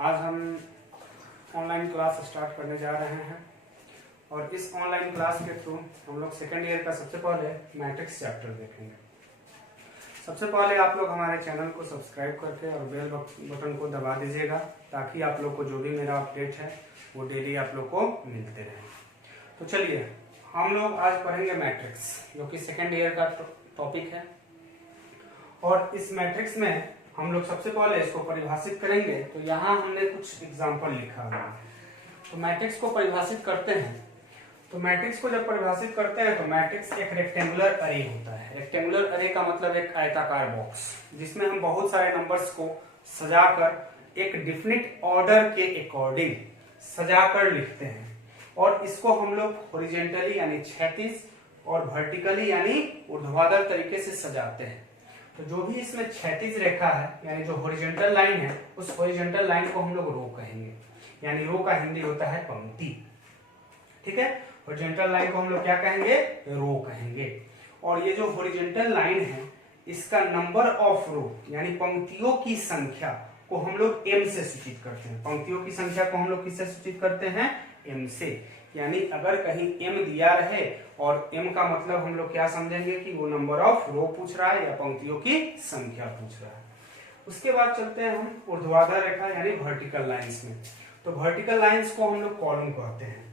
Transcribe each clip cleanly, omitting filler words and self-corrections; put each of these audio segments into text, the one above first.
आज हम online class start करने जा रहे हैं और इस ऑनलाइन क्लास के थ्रू हम लोग सेकेंड ईयर का सबसे पहले मैट्रिक्स चैप्टर देखेंगे। सबसे पहले आप लोग हमारे चैनल को सब्सक्राइब करके और बेल बटन को दबा दीजिएगा ताकि आप लोग को जो भी मेरा अपडेट है वो डेली आप लोग को मिलते रहे। तो चलिए हम लोग आज पढ़ेंगे मैट्रिक्स, जो कि सेकेंड ईयर का टॉपिक है। और इस मैट्रिक्स में हम लोग सबसे पहले इसको परिभाषित करेंगे। तो यहाँ हमने कुछ एग्जाम्पल लिखा हुआ है। तो मैट्रिक्स को परिभाषित करते हैं। तो मैट्रिक्स को जब परिभाषित करते हैं तो मैट्रिक्स एक रेक्टेंगुलर अरे होता है। रेक्टेंगुलर अरे का मतलब एक आयताकार बॉक्स जिसमें हम बहुत सारे नंबर्स को सजाकर एक डिफिनिट ऑर्डर के अकॉर्डिंग सजाकर लिखते हैं। और इसको हम लोग हॉरिजॉन्टली यानी क्षैतिज और वर्टिकली यानी ऊर्ध्वाधर तरीके से सजाते हैं। तो जो भी इसमें क्षैतिज रेखा है यानी जो हॉरिजॉन्टल लाइन है, उस हॉरिजॉन्टल लाइन को हम लोग रो कहेंगे। यानी रो का हिंदी होता है पंक्ति। ठीक है, हॉरिजॉन्टल लाइन को हम लोग क्या कहेंगे? रो कहेंगे। और ये जो हॉरिजॉन्टल लाइन है इसका नंबर ऑफ रो यानी पंक्तियों की संख्या को हम लोग m से सूचित करते हैं। पंक्तियों की संख्या को हम लोग किससे सूचित करते हैं? m से। यानी अगर कहीं m दिया रहे और m का मतलब हम लोग क्या समझेंगे कि वो नंबर ऑफ रो पूछ रहा है या पंक्तियों की संख्या पूछ रहा है। उसके बाद चलते हैं हम ऊर्ध्वाधर रेखा यानी वर्टिकल लाइंस में। तो वर्टिकल लाइंस को हम लोग कॉलम कहते हैं।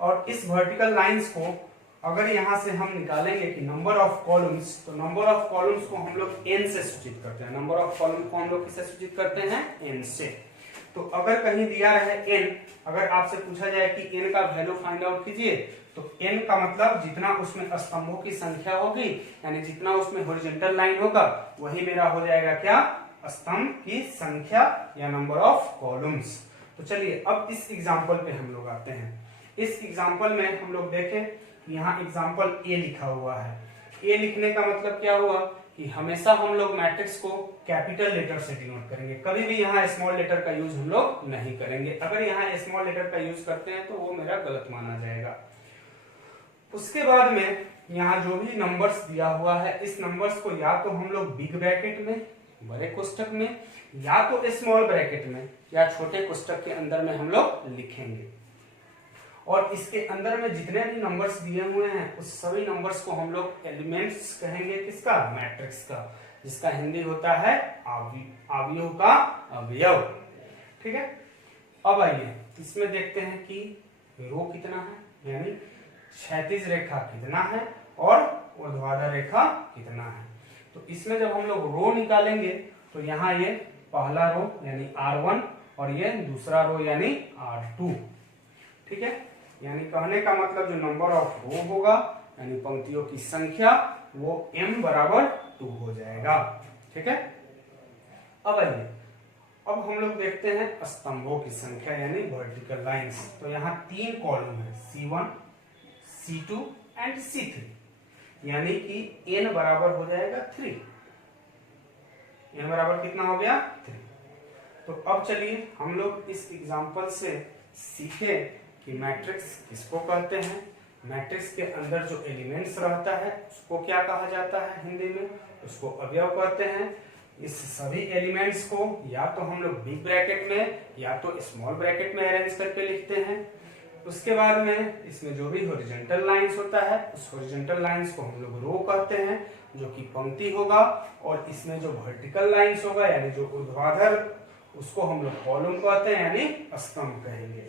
और इस वर्टिकल लाइंस को अगर यहां से हम निकालेंगे कि नंबर ऑफ कॉलम्स, तो नंबर ऑफ कॉलम्स को हम लोग n से सूचित करते हैं। नंबर ऑफ कॉलम को हम लोग किससे सूचित करते हैं? n से। तो अगर कहीं दिया रहे n, अगर आपसे पूछा जाए कि n का वैल्यू फाइंड आउट कीजिए, तो n का मतलब जितना उसमें स्तंभों की संख्या होगी यानी जितना उसमें हॉरिजॉन्टल लाइन होगा वही मेरा हो जाएगा क्या? स्तंभ की संख्या या नंबर ऑफ कॉलम्स। तो चलिए अब इस एग्जांपल पे हम लोग आते हैं। इस एग्जांपल में हम लोग देखें कि यहाँ एग्जांपल ए लिखा हुआ है। ए लिखने का मतलब क्या हुआ कि हमेशा हम लोग मैट्रिक्स को कैपिटल लेटर से डिनोट करेंगे। कभी भी यहाँ स्मॉल लेटर का यूज हम लोग नहीं करेंगे। अगर यहाँ स्मॉल लेटर का यूज करते हैं तो वो मेरा गलत माना जाएगा। उसके बाद में यहाँ जो भी नंबर्स दिया हुआ है इस नंबर्स को या तो हम लोग बिग ब्रैकेट में, बड़े कोष्ठक में, या तो स्मॉल ब्रैकेट में या छोटे कोष्ठक के अंदर में हम लोग लिखेंगे। और इसके अंदर में जितने भी नंबर्स दिए हुए हैं उस सभी नंबर्स को हम लोग एलिमेंट्स कहेंगे। किसका? मैट्रिक्स का, जिसका हिंदी होता है अवयव का अवयव। ठीक है, अब आइए इसमें देखते हैं कि रो कितना है यानी क्षैतिज रेखा कितना है और ऊर्ध्वाधर रेखा कितना है। तो इसमें जब हम लोग रो निकालेंगे तो यहाँ ये पहला रो यानी R1 और ये दूसरा रो यानी R2। ठीक है, यानी कहने का मतलब जो नंबर ऑफ रो होगा यानी पंक्तियों की संख्या वो m बराबर 2 हो जाएगा। ठीक है, अब आइए अब हम लोग देखते हैं स्तंभों की संख्या यानी वर्टिकल लाइंस। तो यहाँ 3 कॉलम है C1, C2 एंड C3 यानी कि n बराबर हो जाएगा 3। n बराबर कितना हो गया? 3। तो अब चलिए हम लोग इस एग्जांपल से सीखे कि मैट्रिक्स किसको कहते हैं। मैट्रिक्स के अंदर जो एलिमेंट्स रहता है उसको क्या कहा जाता है? हिंदी में उसको अवयव कहते हैं। इस सभी एलिमेंट्स को या तो हम लोग बिग ब्रैकेट में या तो स्मॉल ब्रैकेट में अरेंज करके लिखते हैं। उसके बाद में इसमें जो भी हॉरिजॉन्टल लाइंस होता है उस हॉरिजॉन्टल लाइंस को हम लोग रो कहते हैं जो कि पंक्ति होगा। और इसमें जो वर्टिकल लाइंस होगा यानी जो ऊर्ध्वाधर उसको हम लोग कॉलम कहते हैं यानी स्तंभ कहेंगे।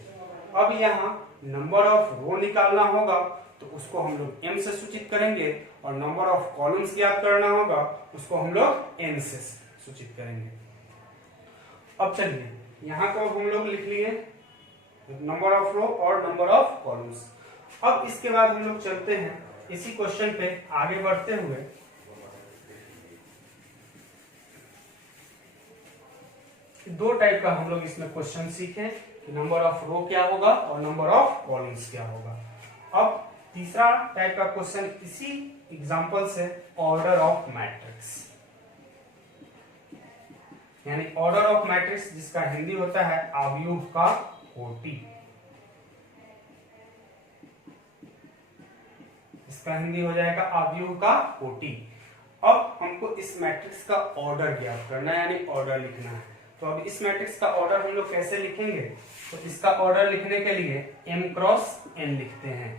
अब यहाँ नंबर ऑफ रो निकालना होगा तो उसको हम लोग m से सूचित करेंगे और नंबर ऑफ कॉलम्स ज्ञात करना होगा उसको हम लोग n से सूचित करेंगे। अब चलिए यहाँ को हम लोग लिख लिए नंबर ऑफ रो और नंबर ऑफ कॉलम्स। अब इसके बाद हम लोग चलते हैं इसी क्वेश्चन पे आगे बढ़ते हुए। दो टाइप का हम लोग इसमें क्वेश्चन सीखे कि नंबर ऑफ रो क्या होगा और नंबर ऑफ कॉलम्स क्या होगा। अब तीसरा टाइप का क्वेश्चन इसी एग्जांपल से ऑर्डर ऑफ मैट्रिक्स यानी ऑर्डर ऑफ मैट्रिक्स जिसका हिंदी होता है अवयव का कोटि। इसका हिंदी हो जाएगा अवयव का कोटि। अब हमको इस मैट्रिक्स का ऑर्डर ज्ञात करना है यानी ऑर्डर लिखना है। तो अब इस मैट्रिक्स का ऑर्डर हम लोग कैसे लिखेंगे, तो इसका ऑर्डर लिखने के लिए m क्रॉस n लिखते हैं।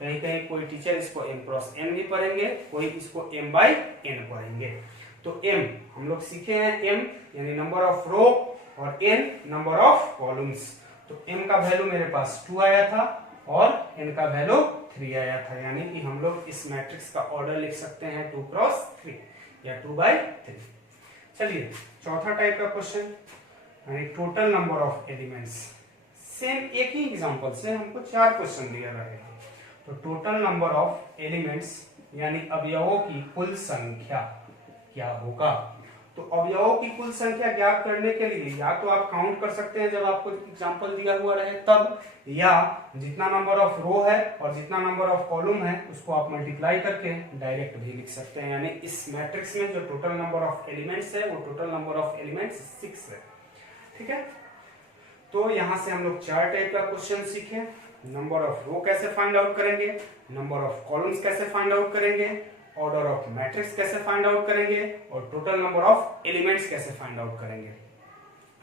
कहीं कहीं कोई टीचर इसको m क्रॉस n भी पढ़ेंगे, कोई इसको m बाई n पढ़ेंगे। तो m हम लोग सीखे हैं, m यानी नंबर ऑफ रो और n नंबर ऑफ कॉलम्स। तो m का वैल्यू मेरे पास 2 आया था और n का वैल्यू 3 आया था, यानी कि हम लोग इस मैट्रिक्स का ऑर्डर लिख सकते हैं 2 क्रॉस 3 या 2 बाई 3। चलिए चौथा टाइप का क्वेश्चन, यानी total number of elements. Same एक ही एग्जांपल से हमको 4 क्वेश्चन दिया रहेगा। तो टोटल नंबर ऑफ एलिमेंट्स यानी अवयवों की कुल संख्या क्या होगा। तो अवयवों की कुल संख्या ज्ञात करने के लिए या तो आप काउंट कर सकते हैं जब आपको एग्जांपल दिया हुआ रहे तब, या जितना नंबर ऑफ रो है और जितना नंबर ऑफ कॉलम है उसको आप मल्टीप्लाई करके डायरेक्ट भी लिख सकते हैं। यानी इस मैट्रिक्स में जो टोटल नंबर ऑफ एलिमेंट्स है वो टोटल नंबर ऑफ एलिमेंट्स 6 है। ठीक है, तो यहां से हम लोग 4 टाइप का क्वेश्चन सीखे। नंबर ऑफ रो कैसे फाइंड आउट करेंगे, नंबर ऑफ कॉलम्स कैसे फाइंड आउट करेंगे, ऑर्डर ऑफ मैट्रिक्स कैसे फाइंड आउट करेंगे और टोटल नंबर ऑफ एलिमेंट्स कैसे फाइंड आउट करेंगे।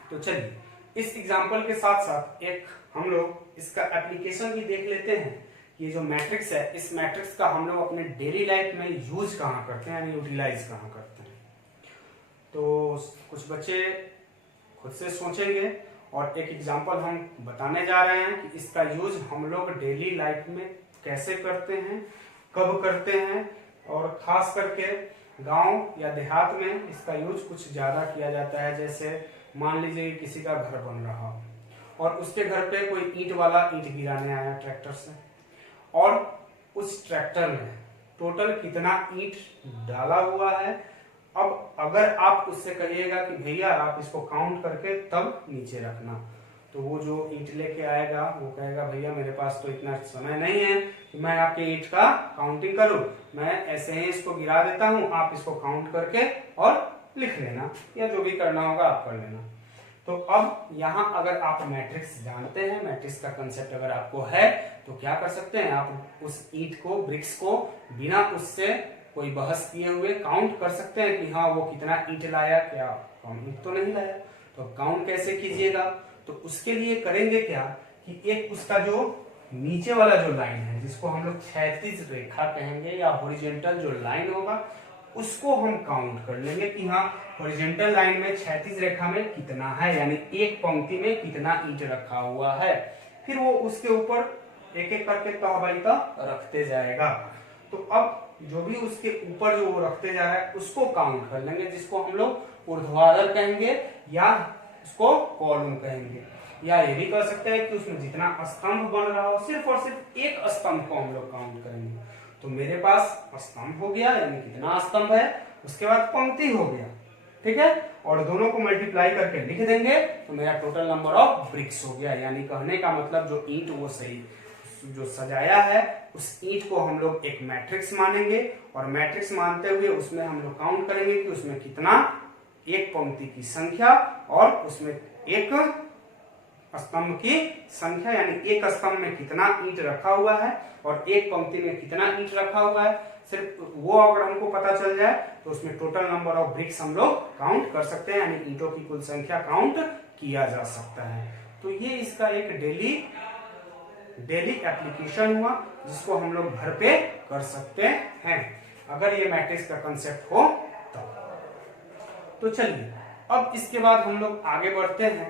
तो चलिए इस एग्जांपल के साथ साथ एक हम लोग इसका एप्लीकेशन भी देख लेते हैं। ये जो मैट्रिक्स है, इस मैट्रिक्स का हम लोग अपने डेली लाइफ में यूज कहाँ करते हैं, यानी यूटिलाइज कहाँ करते हैं। तो कुछ बच्चे खुद से सोचेंगे और एक एग्जांपल हम बताने जा रहे हैं कि इसका यूज हम लोग डेली लाइफ में कैसे करते हैं, कब करते हैं, और खास करके गांव या देहात में इसका यूज कुछ ज्यादा किया जाता है। जैसे मान लीजिए किसी का घर बन रहा और उसके घर पे कोई ईंट वाला ईंट गिराने आया ट्रैक्टर से, और उस ट्रैक्टर में टोटल कितना ईंट डाला हुआ है। अब अगर आप उससे कहिएगा कि भैया आप इसको काउंट करके तब नीचे रखना, तो वो जो ईंट लेके आएगा वो कहेगा भैया मेरे पास तो इतना समय नहीं है कि मैं आपके ईंट का काउंटिंग करूं, मैं ऐसे ही इसको गिरा देता हूं, आप इसको काउंट करके और लिख लेना, या जो भी करना होगा आप कर लेना। तो अब यहाँ अगर आप मैट्रिक्स जानते हैं, मैट्रिक्स का कंसेप्ट अगर आपको है, तो क्या कर सकते हैं, आप उस ईंट को, ब्रिक्स को बिना उससे कोई बहस किए हुए काउंट कर सकते हैं कि हाँ वो कितना ईंट लाया, क्या कम ईंट तो नहीं लाया। तो काउंट कैसे कीजिएगा, तो उसके लिए करेंगे क्या कि एक उसका जो नीचे वाला जो लाइन है, जिसको हम लोग क्षैतिज रेखा कहेंगे या हॉरिजॉन्टल जो लाइन होगा, उसको हम काउंट कर लेंगे कि हाँ हॉरिजॉन्टल लाइन में क्षैतिज रेखा में कितना है, यानी एक पंक्ति में कितना ईंट रखा हुआ है। फिर वो उसके ऊपर एक एक करके तह बाई तह रखते जाएगा। तो अब जो भी उसके ऊपर जो वो रखते जा रहा है उसको काउंट कर लेंगे, जिसको हम लोग ऊर्ध्वाधर कहेंगे या उसको कॉलम कहेंगे, या ये भी कर सकते हैं कि उसमें जितना स्तंभ बन रहा हो सिर्फ और सिर्फ एक स्तंभ को हम लोग काउंट करेंगे। तो मेरे पास स्तंभ हो गया, यानी कितना स्तंभ है, उसके बाद पंक्ति हो गया, ठीक है, और दोनों को मल्टीप्लाई करके लिख देंगे तो मेरा टोटल नंबर ऑफ ब्रिक्स हो गया। यानी कहने का मतलब जो ईंट वो सही जो सजाया है उस ईंट को हम लोग एक मैट्रिक्स मानेंगे, और मैट्रिक्स मानते हुए उसमें हम लोग काउंट करेंगे कि उसमें कितना, एक पंक्ति की संख्या और उसमें एक स्तंभ की संख्या, यानी एक स्तंभ में कितना ईंट रखा हुआ है और एक पंक्ति में कितना ईंट रखा हुआ है। सिर्फ वो अगर हमको पता चल जाए तो उसमें टोटल नंबर ऑफ ब्रिक्स हम लोग काउंट कर सकते हैं, यानी ईंटों की कुल संख्या काउंट किया जा सकता है। तो ये इसका एक डेली एप्लीकेशन हुआ जिसको हम लोग घर पे कर सकते हैं अगर ये मैट्रिक्स का कंसेप्ट हो तो चलिए अब इसके बाद हम लोग आगे बढ़ते हैं।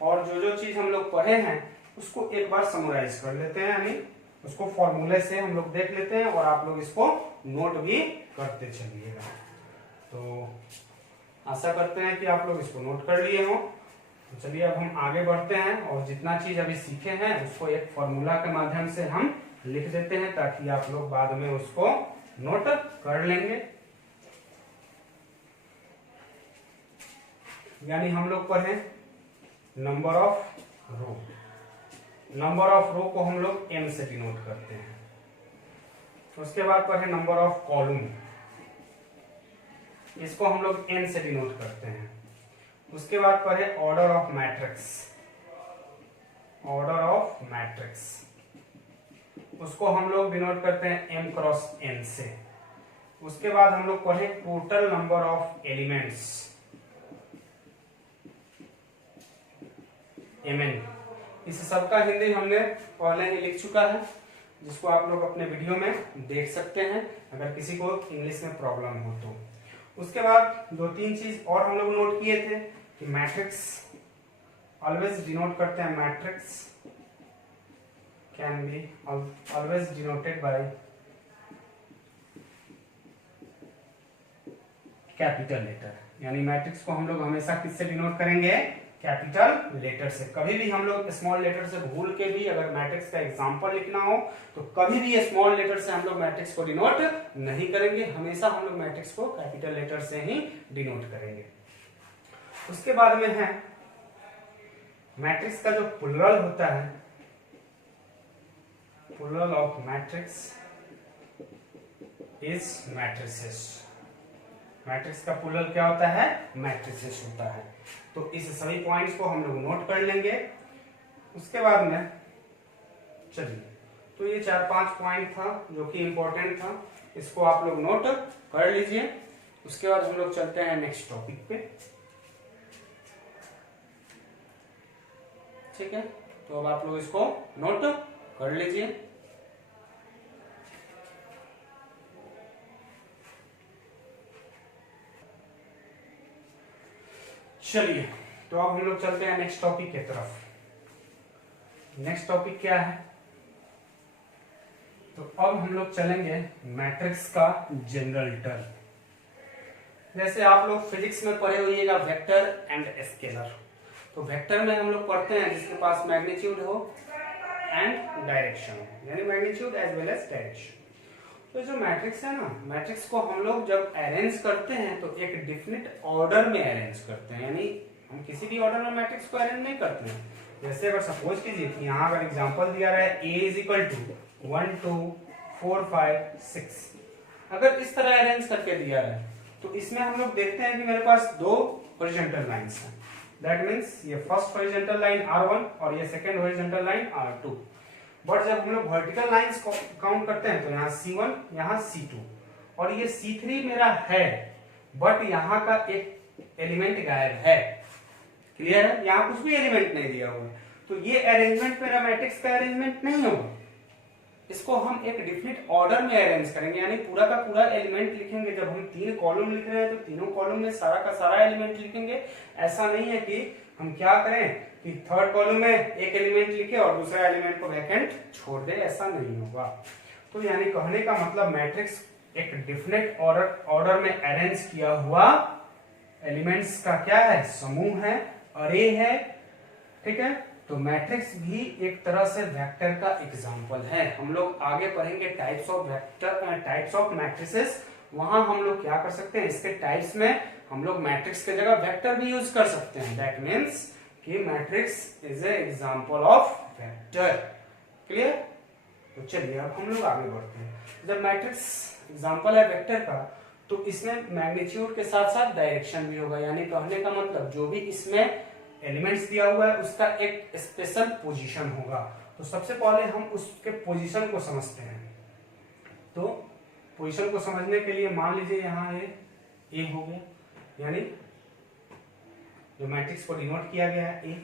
और जो जो चीज हम लोग पढ़े हैं उसको एक बार समराइज कर लेते हैं, यानी उसको फॉर्मूले से हम लोग देख लेते हैं और आप लोग इसको नोट भी करते चलिएगा। तो आशा करते हैं कि आप लोग इसको नोट कर लिए हों। तो चलिए अब हम आगे बढ़ते हैं और जितना चीज अभी सीखे हैं उसको एक फॉर्मूला के माध्यम से हम लिख देते हैं ताकि आप लोग बाद में उसको नोट कर लेंगे। यानी हम लोग पढ़े number of row, number of row को हम लोग m से डिनोट करते हैं। उसके बाद पढ़े नंबर ऑफ कॉलम, इसको हम लोग n से डिनोट करते हैं। उसके बाद पढ़े order of matrix, order of matrix. उसको हम लोग डिनोट करते हैं m क्रॉस n से। उसके बाद हम लोग पढ़े total number of elements, mn। इस सबका हिंदी हमने पहले ही लिख चुका है, जिसको आप लोग अपने वीडियो में देख सकते हैं अगर किसी को इंग्लिश में प्रॉब्लम हो तो। उसके बाद दो तीन चीज और हम लोग नोट किए थे कि मैट्रिक्स ऑलवेज डिनोट करते हैं, matrix can be always denoted by capital letter, यानी मैट्रिक्स को हम लोग हमेशा किससे डिनोट करेंगे, कैपिटल लेटर से। कभी भी हम लोग स्मॉल लेटर से भूल के भी अगर मैट्रिक्स का एग्जांपल लिखना हो तो कभी भी स्मॉल लेटर से हम लोग मैट्रिक्स को डिनोट नहीं करेंगे, हमेशा हम लोग मैट्रिक्स को कैपिटल लेटर से ही डिनोट करेंगे। उसके बाद में है मैट्रिक्स का जो प्लुरल होता है, plural of matrix is matrices. Matrix का प्लुरल क्या होता है, मैट्रिसेस होता है। तो इस सभी पॉइंट्स को हम लोग नोट कर लेंगे। उसके बाद में चलिए, तो ये 4-5 पॉइंट था जो कि इंपॉर्टेंट था, इसको आप लोग नोट कर लीजिए। उसके बाद हम लोग चलते हैं नेक्स्ट टॉपिक पे, ठीक है। तो अब आप लोग इसको नोट कर लीजिए। चलिए, तो अब हम लोग चलते हैं नेक्स्ट टॉपिक की तरफ। नेक्स्ट टॉपिक क्या है, तो अब हम लोग चलेंगे मैट्रिक्स का जनरल टर्म। जैसे आप लोग फिजिक्स में पढ़े होइएगा वेक्टर एंड स्केलर, तो वेक्टर में हम लोग पढ़ते हैं जिसके पास मैग्नीट्यूड हो एंड डायरेक्शन हो, यानी magnitude as well as direction. तो जो मैट्रिक्स है ना, मैट्रिक्स को हम लोग जब अरेंज करते हैं तो एक डिफिनिट ऑर्डर में अरेंज करते हैं, यानी हम किसी भी ऑर्डर में मैट्रिक्स को अरेंज नहीं करते हैं। जैसे अगर सपोज कीजिए कि यहाँ अगर एग्जांपल दिया रहा है A इज इक्वल टू 1 2 4 5 6, अगर इस तरह अरेंज करके दिया है तो इसमें हम लोग देखते हैं कि मेरे पास दो हॉरिजॉन्टल लाइंस हैं। दैट मीन्स ये फर्स्ट हॉरिजॉन्टल लाइन R1 और ये second horizontal line R2। But जब हम लोग वर्टिकल लाइंस को काउंट करते हैं तो यहाँ C1, यहाँ C2 और ये C3 मेरा है, बट यहाँ का एक एलिमेंट गायब है। क्लियर है, यहाँ कुछ भी एलिमेंट नहीं दिया हुआ है, तो ये अरेंजमेंट मेरा मैट्रिक्स का अरेंजमेंट नहीं होगा। इसको हम एक डिफिनिट ऑर्डर में अरेंज करेंगे, यानी पूरा का पूरा एलिमेंट लिखेंगे। जब हम 3 कॉलम लिख रहे हैं तो तीनों कॉलम में सारा का सारा एलिमेंट लिखेंगे। ऐसा नहीं है कि हम क्या करें कि थर्ड कॉलम में एक एलिमेंट लिखे और दूसरा एलिमेंट को वैकेंट छोड़ दे, ऐसा नहीं होगा। तो यानी कहने का मतलब मैट्रिक्स एक डिफिनिट ऑर्डर में अरेंज किया हुआ एलिमेंट्स का क्या है, समूह है, अरे है, ठीक है। तो मैट्रिक्स भी एक तरह से वेक्टर का एग्जांपल है। हम लोग आगे पढ़ेंगे types of vector, types of matrices, वहां हम लोग क्या कर सकते हैं, इसके टाइप्स में हम लोग मैट्रिक्स की जगह वेक्टर भी यूज कर सकते हैं। दैट मीन्स कि matrix is a example of vector. Clear, तो चलिए अब हम लोग आगे बढ़ते हैं। जब मैट्रिक्स एग्जांपल है वेक्टर का तो इसमें मैग्नीट्यूड के साथ साथ डायरेक्शन भी होगा, यानी कहने का मतलब जो भी इसमें एलिमेंट्स दिया हुआ है उसका एक स्पेशल पोजीशन होगा। तो सबसे पहले हम उसके पोजीशन को समझते हैं। तो पोजीशन को समझने के लिए मान लीजिए यहाँ ए हो गया, यानी जो मैट्रिक्स को डिनोट किया गया है ए।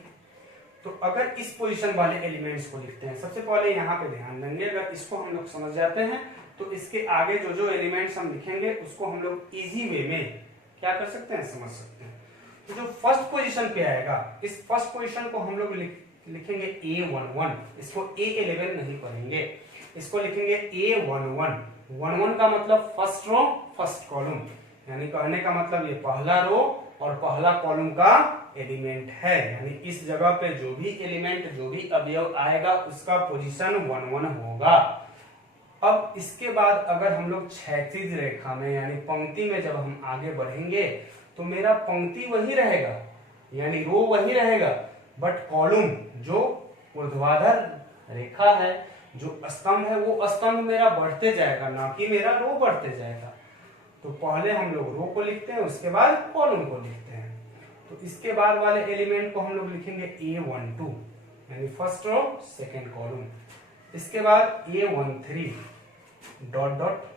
तो अगर इस पोजीशन वाले एलिमेंट्स को लिखते हैं, सबसे पहले यहाँ पे ध्यान देंगे, अगर इसको हम लोग समझ जाते हैं तो इसके आगे जो जो एलिमेंट्स हम लिखेंगे उसको हम लोग इजी वे में क्या कर सकते हैं, समझ सकते हैं। तो जो फर्स्ट पोजीशन पे आएगा, इस फर्स्ट पोजीशन को हम लोग लिखेंगे A11, इसको A11 नहीं पढ़ेंगे, इसको लिखेंगे A11। 11 का मतलब फर्स्ट रो फर्स्ट कॉलम, यानी कहने का मतलब ये पहला रो और पहला कॉलम का एलिमेंट है, यानी इस जगह पे जो भी एलिमेंट, जो भी अवयव आएगा उसका पोजीशन 11 होगा। अब इसके बाद अगर हम लोग क्षैतिज रेखा में यानी पंक्ति में जब हम आगे बढ़ेंगे तो मेरा पंक्ति वही रहेगा, यानी रो वही रहेगा, बट कॉलम जो ऊर्ध्वाधर रेखा है, जो स्तंभ है, वो स्तंभ मेरा बढ़ते जाएगा, ना कि मेरा रो बढ़ते जाएगा। तो पहले हम लोग रो को लिखते हैं, उसके बाद कॉलम को लिखते हैं। तो इसके बाद वाले एलिमेंट को हम लोग लिखेंगे A12, यानी फर्स्ट रो सेकेंड कॉलम। इसके बाद A13 डॉट डॉट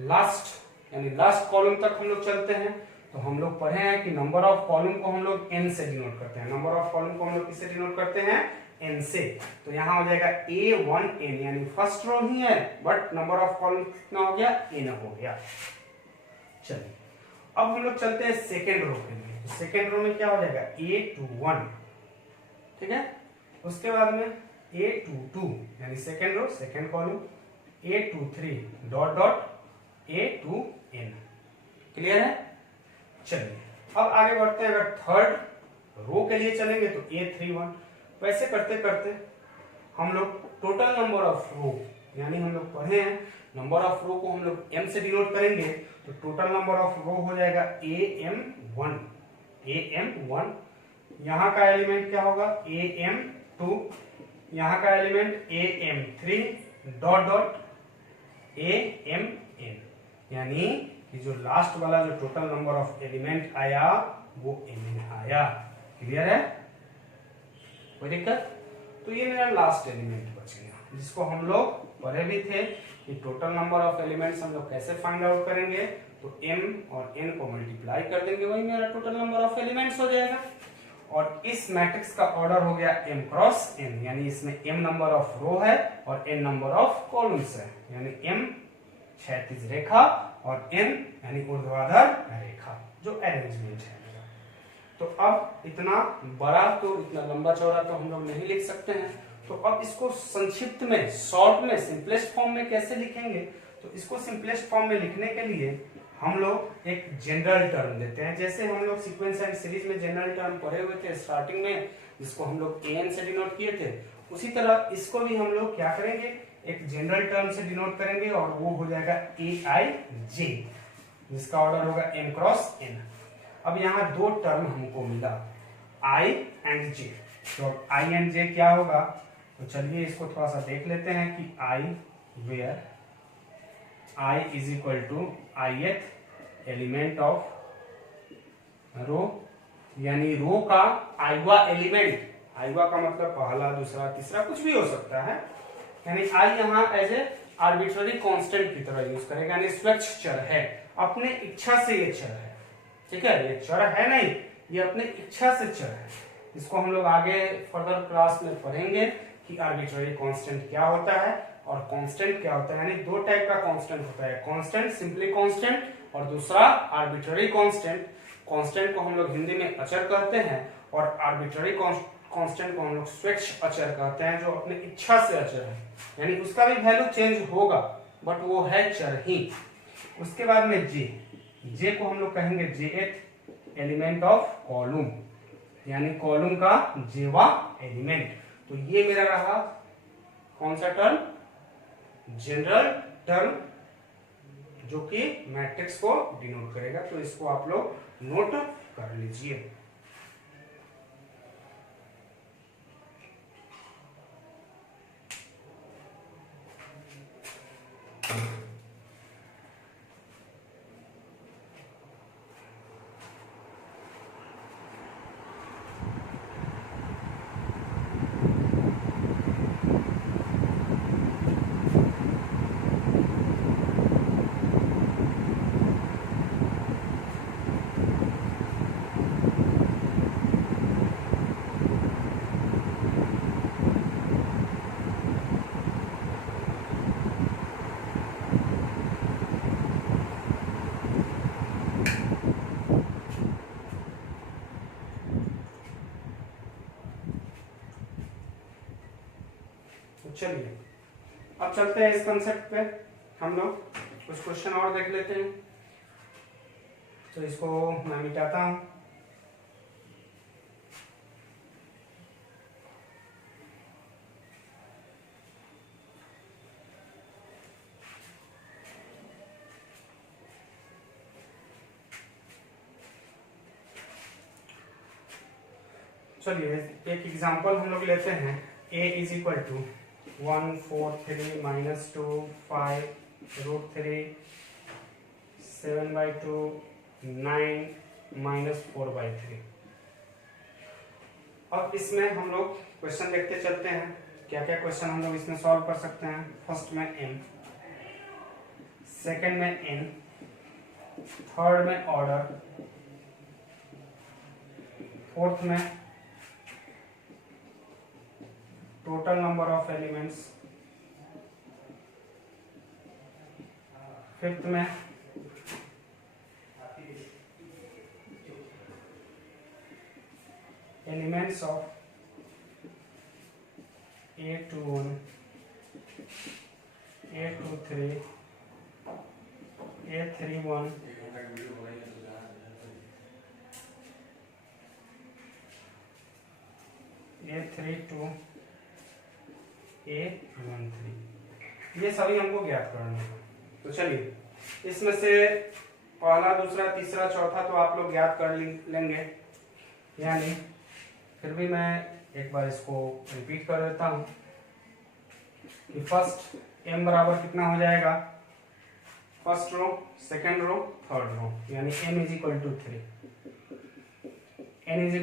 लास्ट, यानी लास्ट कॉलम तक हम लोग चलते हैं। तो हम लोग पढ़े हैं कि नंबर ऑफ कॉलम को हम लोग n से डिनोट करते हैं। नंबर ऑफ कॉलम को हम लोग किससे डिनोट करते हैं? n से। तो यहाँ हो जाएगा A1n, यानी फर्स्ट रो ही है बट नंबर ऑफ कॉलम कितना हो गया? n हो गया। चलिए अब हम लोग चलते हैं सेकेंड रो के लिए। तो सेकेंड रो में क्या हो जाएगा? A21, ठीक है। उसके बाद में A22, यानी second row second column, A23 dot dot A2n। Clear है? चलिए अब आगे बढ़ते हैं। अगर थर्ड रो के लिए चलेंगे तो A31। वैसे करते करते हम लोग टोटल नंबर ऑफ रो, यानी हम लोग पढ़े हैं नंबर ऑफ रो को हम लोग m से डिनोट करेंगे। तो टोटल नंबर ऑफ रो हो जाएगा AM1। AM1, यहाँ का एलिमेंट क्या होगा? AM2, यहाँ का element AM3 dot dot AMN, यानी कि जो लास्ट वाला जो टोटल नंबर ऑफ एलिमेंट आया वो mn आया। क्लियर है? कोई दिक्कत? तो ये मेरा लास्ट एलिमेंट बच गया, जिसको हम लोग पढ़े भी थे कि टोटल नंबर ऑफ एलिमेंट्स हम लोग कैसे फाइंड आउट करेंगे। तो m और n को मल्टीप्लाई कर देंगे, वही मेरा टोटल नंबर ऑफ एलिमेंट्स हो जाएगा। और इस मैट्रिक्स का ऑर्डर हो गया m क्रॉस n, यानी इसमें m नंबर ऑफ रो है और n नंबर ऑफ कॉलम्स है, यानी m क्षैतिज रेखा और n यानी ऊर्ध्वाधर रेखा, जो अरेंजमेंट है। तो अब इतना बड़ा, तो इतना लंबा चौड़ा तो हम लोग नहीं लिख सकते हैं। तो अब इसको संक्षिप्त में, शॉर्ट में, सिंपलेस्ट फॉर्म में कैसे लिखेंगे? तो इसको सिंपलेस्ट फॉर्म में लिखने के लिए हम लोग एक जनरल टर्म लेते हैं। जैसे हम लोग सीक्वेंस एंड सीरीज में जनरल टर्म पढ़े हुए थे स्टार्टिंग में, जिसको हम लोग an से डिनोट किए थे, उसी तरह इसको भी हम लोग क्या करेंगे? एक जनरल टर्म से डिनोट करेंगे और वो हो जाएगा aij, जिसका ऑर्डर होगा m क्रॉस n। अब यहाँ दो टर्म हमको मिला i एंड j। तो i एंड j क्या होगा? तो चलिए इसको थोड़ा सा देख लेते हैं कि i where i is equal to ith element of row, यानी रो का आईवा एलिमेंट। आईवा का मतलब पहला, दूसरा, तीसरा, कुछ भी हो सकता है। यानी i यहाँ एज ए आर्बिट्ररी कांस्टेंट की तरह यूज करेगा, यानी स्वच्छ चर है, अपने इच्छा से ये चर है। ठीक है, ये चर है नहीं, ये अपने इच्छा से चर है। इसको हम लोग आगे फर्दर क्लास में पढ़ेंगे कि आर्बिट्ररी कांस्टेंट क्या होता है और कांस्टेंट क्या होता है। यानी दो टाइप का कांस्टेंट होता है, कांस्टेंट, सिंपली कांस्टेंट, और दूसरा आर्बिट्ररी कांस्टेंट। कांस्टेंट को हम लोग हिंदी में अचर कहते हैं और आर्बिट्ररी कांस्टेंट को हम लोग स्वेच्छ अचर कहते हैं, जो अपने इच्छा से अचर है, यानी उसका भी वैल्यू चेंज होगा बट वो है चर ही। उसके बाद में जे को हम लोग कहेंगे jth एलिमेंट ऑफ कॉलम, यानी कॉलम का जेवा एलिमेंट। तो ये मेरा रहा कौन सा टर्म? जनरल टर्म, जो कि मैट्रिक्स को डिनोट करेगा। तो इसको आप लोग नोट कर लीजिए। चलिए अब चलते हैं इस कंसेप्ट पे। हम लोग कुछ क्वेश्चन और देख लेते हैं। तो इसको मैं मिटाता हूं। चलिए एक एग्जांपल हम लोग लेते हैं। a is equal to 1 4 3 minus 2 5 root 3 7/2 9 minus 4/3। अब इसमें हम लोग क्वेश्चन देखते चलते हैं। क्या क्या क्वेश्चन हम लोग इसमें सॉल्व कर सकते हैं। फर्स्ट में m, सेकंड में n, थर्ड में ऑर्डर, फोर्थ में total number of elements, fifth में elements of A21, A23, A31, A32, A13, ये सभी हमको ज्ञात करना है। तो चलिए इसमें से पहला, दूसरा, तीसरा, चौथा तो आप लोग ज्ञात कर लेंगे, यानी फिर भी मैं एक बार इसको रिपीट कर देता हूं कि फर्स्ट m बराबर कितना हो जाएगा, first row, second row, third row, यानी m is equal to 3, n is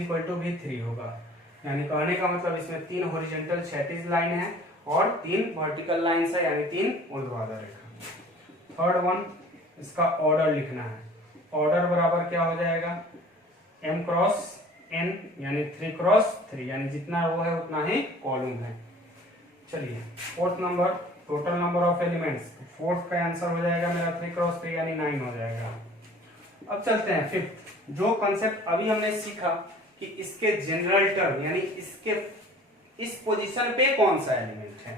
equal to भी 3 होगा। यानी कहने का मतलब इसमें 3 हॉरिजॉन्टल क्षैतिज लाइन है और 3 वर्टिकल लाइन है, यानी 3 ऊर्ध्वाधर रेखा। थर्ड वन, इसका ऑर्डर लिखना है। ऑर्डर बराबर क्या हो जाएगा, m क्रॉस n, यानी 3 क्रॉस 3, यानी जितना रो है उतना ही कॉलम है। चलिए fourth number, total number of elements, fourth का आंसर हो जाएगा मेरा 3 क्रॉस 3, यानी 9 हो जाएगा। अब चलते हैं फिफ्थ, जो कंसेप्ट अभी हमने सीखा कि इसके जनरल टर्म, यानी इसके इस पोजीशन पे कौन सा एलिमेंट है,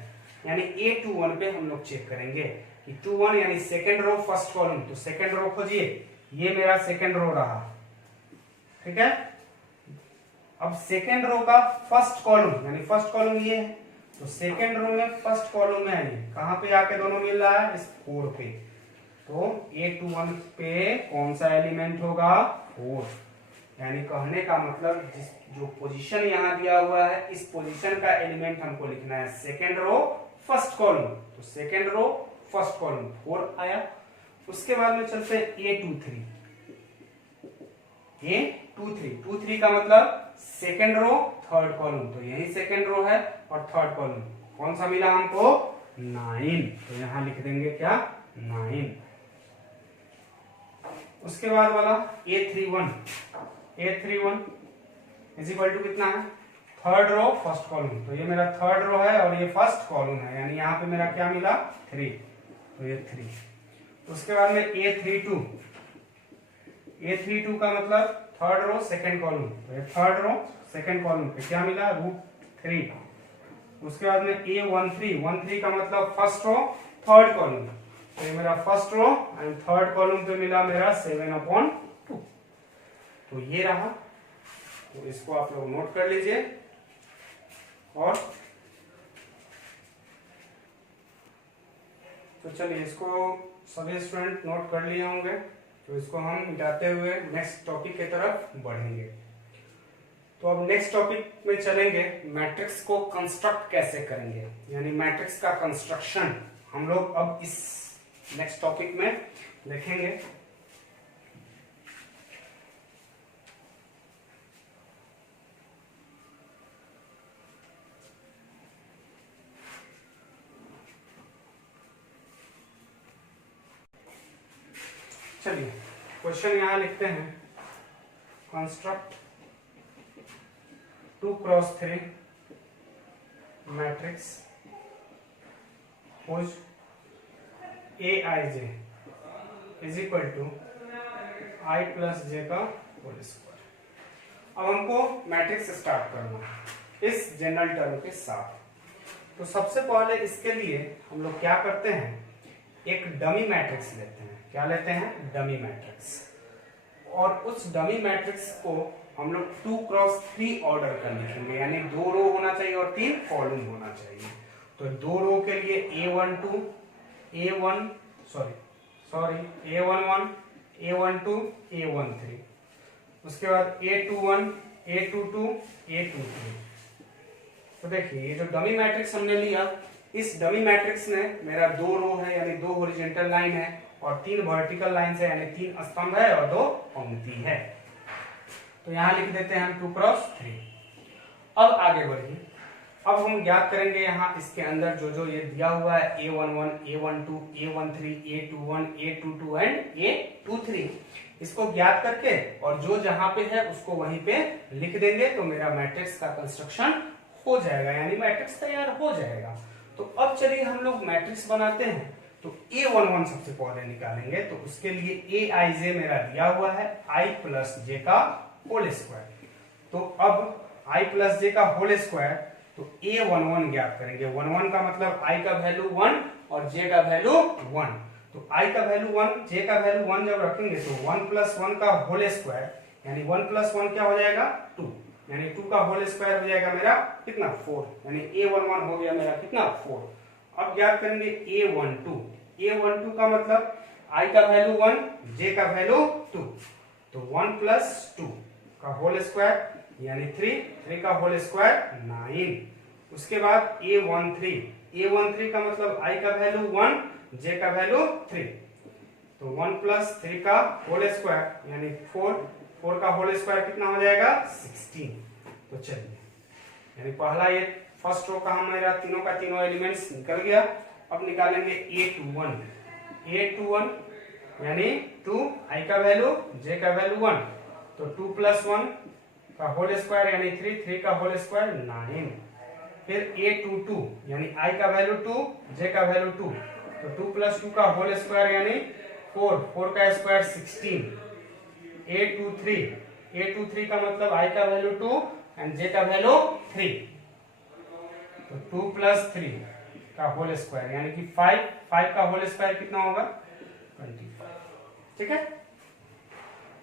यानी A21 पे हम लोग चेक करेंगे कि 21 यानी सेकंड रो फर्स्ट कॉलम, तो सेकंड रो खोजिए, ये मेरा सेकंड रो रहा, ठीक है। अब सेकेंड रो का फर्स्ट कॉलम, यानी फर्स्ट कॉलम ये है, तो सेकेंड रो में फर्स्ट कॉलम में है, कहां पे आके दोनों मिल रहा है, इस 4 पे। तो A21 पे कौन सा एलिमेंट होगा, 4, यानी कहने का मतलब जो पोजीशन यहाँ दिया हुआ है, इस पोजीशन का एलिमेंट हमको लिखना है सेकेंड रो फर्स्ट कॉलम, तो सेकेंड रो फर्स्ट कॉलम 4 आया। उसके बाद में चलते हैं A23, A23 का मतलब सेकेंड रो थर्ड कॉलम, तो यही सेकेंड रो है, और थर्ड कॉलम कौन सा मिला हमको, 9, तो यहां लिख देंगे क्या, 9। उसके बाद वाला A31 इज इक्वल टू कितना है, थर्ड रो फर्स्ट कॉलम, तो ये मेरा थर्ड रो है और ये फर्स्ट कॉलम है, यानी यहाँ पे मेरा क्या मिला, 3, तो ये 3। उसके बाद में A32 का मतलब थर्ड रो सेकंड कॉलम, तो ये थर्ड रो सेकंड कॉलम पे क्या मिला, √3। उसके बाद में A13 का मतलब फर्स्ट रो थर्ड कॉलम, तो ये मेरा first row and third column पे मिला मेरा 7/2, तो ये रहा। तो इसको आप लोग नोट कर लीजिए, और तो चलिए इसको सभी स्टूडेंट नोट कर लिए होंगे, तो इसको हम मिटाते हुए नेक्स्ट टॉपिक की तरफ बढ़ेंगे। तो अब नेक्स्ट टॉपिक में चलेंगे, मैट्रिक्स को कंस्ट्रक्ट कैसे करेंगे, यानी मैट्रिक्स का कंस्ट्रक्शन हम लोग अब इस नेक्स्ट टॉपिक में देखेंगे। चलिए क्वेश्चन यहां लिखते हैं, construct 2x3 matrix whose Aij is equal to I plus j का होल स्क्वायर। अब हमको मैट्रिक्स स्टार्ट करना है इस जनरल टर्म के साथ। तो सबसे पहले इसके लिए हम लोग क्या करते हैं, एक डमी मैट्रिक्स लेते हैं। क्या लेते हैं, डमी मैट्रिक्स, और उस डमी मैट्रिक्स को हम लोग 2x3 ऑर्डर कर लिखेंगे, यानी 2 रो होना चाहिए और 3 कॉलम होना चाहिए। तो 2 रो के लिए A11, A11, A13, उसके बाद A21, A22, A23। तो देखिए ये जो डमी मैट्रिक्स हमने लिया, इस डमी मैट्रिक्स में मेरा 2 रो है, यानी 2 हॉरिजॉन्टल लाइन है, और 3 वर्टिकल लाइन है, यानी 3 स्तंभ है और 2 पंक्ति है। तो यहां लिख देते हैं हम 2x3। अब आगे बढ़िए। अब अब हम ज्ञात करेंगे यहाँ इसके अंदर जो जो ये दिया हुआ है A11, A12, A13, A21, A22 and A23, इसको ज्ञात करके और जो जहां पे है उसको वहीं पे लिख देंगे तो मेरा मैट्रिक्स का कंस्ट्रक्शन हो जाएगा, यानी मैट्रिक्स तैयार हो जाएगा। तो अब चलिए हम लोग मैट्रिक्स बनाते हैं। तो A11 सबसे पहले निकालेंगे, तो उसके लिए Aij मेरा दिया हुआ है I प्लस जे का होल स्क्वायर। तो अब I प्लस जे का होल स्क्वायर, तो A11 ज्ञात करेंगे। 11 का मतलब I का वैल्यू 1 और J का वैल्यू 1। तो I का वैल्यू 1, J का वैल्यू 1 जब रखेंगे तो 1 प्लस 1 का होल स्क्वायर, यानी 1 प्लस 1 क्या हो जाएगा 2, यानी 2 का होल स्क्वायर हो जाएगा मेरा कितना 4, यानी A11 हो गया मेरा कितना 4। अब ज्ञात करेंगे A12। A12 का मतलब I का वैल्यू 1, J का वैल्यू 2, तो 1 प्लस 2 का होल स्क्वायर यानी 3, 3 का होल स्क्वायर 9। उसके बाद A13 का मतलब I का वैल्यू 1, J का वैल्यू 3, तो 1 प्लस 3 का होल स्क्वायर यानी 4, 4 का होल स्क्वायर कितना हो जाएगा 16। तो चलिए, यानी पहला ये फर्स्ट रो का हमारा तीनों का तीनों एलिमेंट्स निकल गया। अब निकालेंगे A21 यानी 2, I का वैल्यू, J का वैल्यू 1, तो 2 प्लस 1 का होल स्क्वायर यानी 3, 3 का होल स्क्वायर 9। फिर A22 यानी I का वैल्यू 2, J का वैल्यू 2, तो 2 प्लस 2 का होल स्क्वायर यानी 4, 4 का स्क्वायर 16। A23 का मतलब I का वैल्यू 2 एंड J का वैल्यू 3, तो 2 प्लस 3 का होल स्क्वायर यानी कि 5, 5 का होल स्क्वायर कितना होगा 25। ठीक है,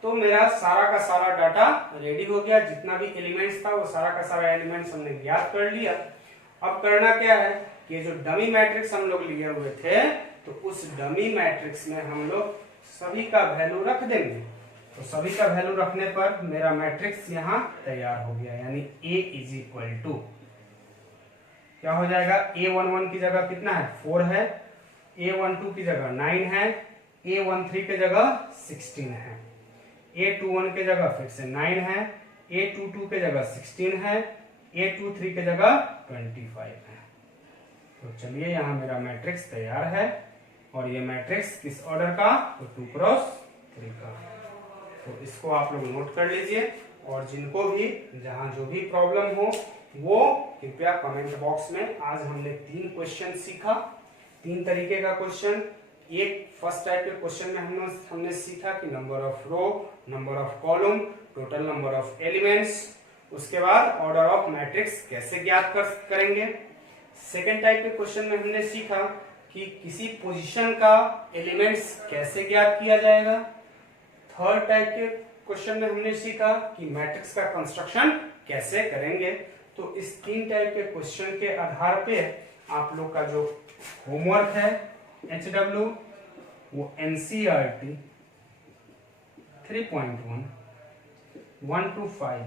तो मेरा सारा का सारा डाटा रेडी हो गया। जितना भी एलिमेंट्स था वो सारा का सारा एलिमेंट्स हमने ज्ञात कर लिया। अब करना क्या है कि जो डमी मैट्रिक्स हम लोग लिए हुए थे, तो उस डमी मैट्रिक्स में हम लोग सभी का वैल्यू रख देंगे। तो सभी का वैल्यू रखने पर मेरा मैट्रिक्स यहाँ तैयार हो गया, यानी A इज इक्वल टू क्या हो जाएगा, A11 की जगह कितना है 4 है, A12 की जगह 9 है, A13 की जगह 16 है, A21 की जगह फिर से 9 है, A22 की जगह 16 है, A23 की जगह 25 है। तो चलिए यहाँ मेरा मैट्रिक्स तैयार है। और ये मैट्रिक्स किस ऑर्डर का, तो 2 क्रॉस 3 का। तो इसको आप लोग नोट कर लीजिए, और जिनको भी जहां जो भी प्रॉब्लम हो वो कृपया कमेंट बॉक्स में। आज हमने 3 क्वेश्चन सीखा, 3 तरीके का क्वेश्चन। एक फर्स्ट टाइप के क्वेश्चन में हमने सीखा कि number of row, number of column, total number of elements. उसके बाद ऑर्डर ऑफ मैट्रिक्स कैसे ज्ञात करेंगे। सेकेंड टाइप के क्वेश्चन में हमने सीखा कि किसी पोजीशन का एलिमेंट्स कैसे ज्ञात किया जाएगा। थर्ड टाइप के क्वेश्चन में हमने सीखा कि मैट्रिक्स का कंस्ट्रक्शन कैसे करेंगे। तो इस 3 टाइप के क्वेश्चन के आधार पे आप लोग का जो होमवर्क है HW वो NCERT 3.1 1 to 5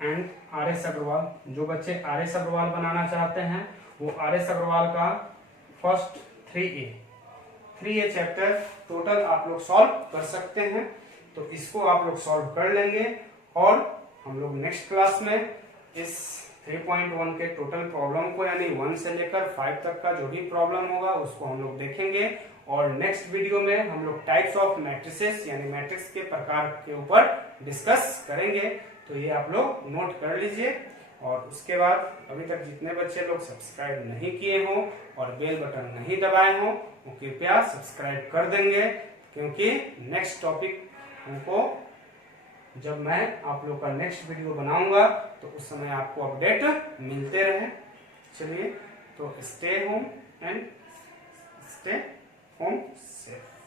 and RS Agarwal, जो बच्चे RS अग्रवाल बनाना चाहते हैं वो RS अग्रवाल का फर्स्ट 3A चैप्टर टोटल आप लोग सॉल्व कर सकते हैं। तो इसको आप लोग सॉल्व कर लेंगे, और हम लोग नेक्स्ट क्लास में इस 3.1 के टोटल प्रॉब्लम को, यानी 1 से लेकर 5 तक का जो भी प्रॉब्लम होगा उसको हम लोग देखेंगे। और नेक्स्ट वीडियो में हम लोग टाइप्स ऑफ मैट्रिसेस यानी मैट्रिक्स के प्रकार के ऊपर डिस्कस करेंगे। तो ये आप लोग नोट कर लीजिए। और उसके बाद अभी तक जितने बच्चे लोग सब्सक्राइब नहीं किए हों और बेल बटन नहीं दबाए हों वो कृपया सब्सक्राइब कर देंगे, क्योंकि नेक्स्ट टॉपिक हमको जब मैं आप लोग का नेक्स्ट वीडियो बनाऊंगा तो उस समय आपको अपडेट मिलते रहे। चलिए, तो stay home and stay home safe.